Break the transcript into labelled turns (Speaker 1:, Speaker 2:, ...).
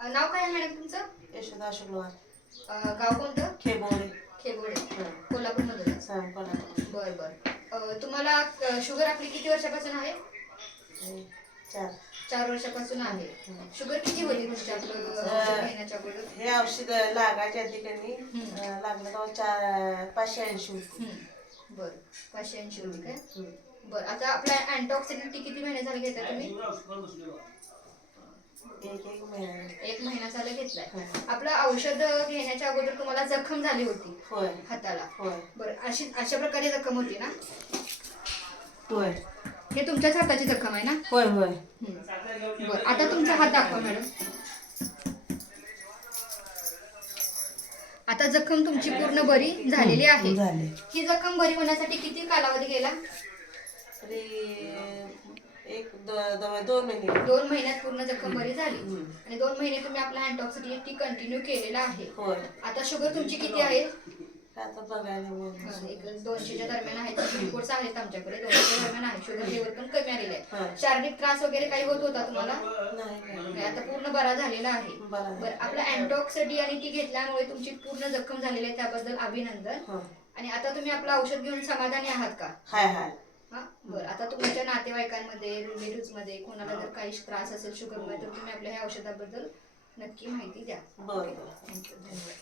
Speaker 1: नाव काय आहे मॅडम तुमचं?
Speaker 2: यशोदा अशोकवार
Speaker 1: अ, गाव कोणतं?
Speaker 2: खेबोळे
Speaker 1: खेगोडे
Speaker 2: हं.
Speaker 1: कोल्हापूरमधून
Speaker 2: स्वयंपाक
Speaker 1: बर बर. अ, तुम्हाला अ, शुगर आपली किती वर्षापासून आहे?
Speaker 2: चार.
Speaker 1: चार वर्षापासून आहे. शुगर किती होती तुमच्या आपलं औषध घेण्याच्या अगोदर?
Speaker 2: हे औषध लागायच्या आधी कणी
Speaker 1: हं.
Speaker 2: अं, लागलं तेव्हा चार पाचशे ऐंशी होती.
Speaker 1: हं. बर. पाचशे ऐंशी होती काय?
Speaker 2: हं.
Speaker 1: बर. आता आपल्या अँटॉक्सिडंट किती महिने झाले घेता तुम्ही?
Speaker 2: एक एक महिना.
Speaker 1: एक महिना झाला घेतलाय.
Speaker 2: हं.
Speaker 1: आपलं औषध घेण्याच्या अगोदर तुम्हाला जखम झाली होती
Speaker 2: होय.
Speaker 1: हाताला.
Speaker 2: होय.
Speaker 1: बर अशी अशा प्रकारे जखम होती ना?
Speaker 2: होय.
Speaker 1: हे तुमच्याच हाताची जखम आहे ना?
Speaker 2: होय होय.
Speaker 1: हं. बर आता तुमचा हात दाखवा मॅडम. आता जखम तुमची पूर्ण बरी झालेली आहे.
Speaker 2: झाले.
Speaker 1: ही जखम बरी होण्यासाठी किती कालावधी गेला?
Speaker 2: तरी दो- दोन महिने.
Speaker 1: दोन महिन्यात पूर्ण जखम बरी झाली. आणि दोन महिने तुम्ही आपला अँटॉक्सिटी कंटिन्यू केलेला आहे.
Speaker 2: होय.
Speaker 1: आता शुगर तुमची किती आहे?
Speaker 2: आता बघायला मिळालं.
Speaker 1: एक दोनशेच्या दरम्यान रिपोर्ट्स आहेत आमच्याकडे. दोनशेच्या दरम्यान आहे. शुगर लेवल पण कमी आलेले आहे. शारीरिक त्रास वगैरे काही होत होता तुम्हाला?
Speaker 2: नाही
Speaker 1: नाही,
Speaker 2: नाही.
Speaker 1: आता पूर्ण बरा झालेला आहे.
Speaker 2: बरं आहे.
Speaker 1: बरं आपला अँटॉक्सिडी आणि टी घेतल्यामुळे तुमची पूर्ण जखम झालेली आहे. त्याबद्दल अभिनंदन.
Speaker 2: हं.
Speaker 1: आणि आता तुम्ही आपलं औषध घेऊन समाधानी आहात का?
Speaker 2: हाय हाय.
Speaker 1: हा? बरं आता तुमच्या नातेवाईकांमध्ये रिलेटिव्हमध्ये कोणाला जर काही त्रास असेल शुगरमध्ये तर तुम्ही आपल्या ह्या औषधाबद्दल नक्की माहिती द्या.
Speaker 2: बरं बरं.
Speaker 1: थँक्यू धन्यवाद.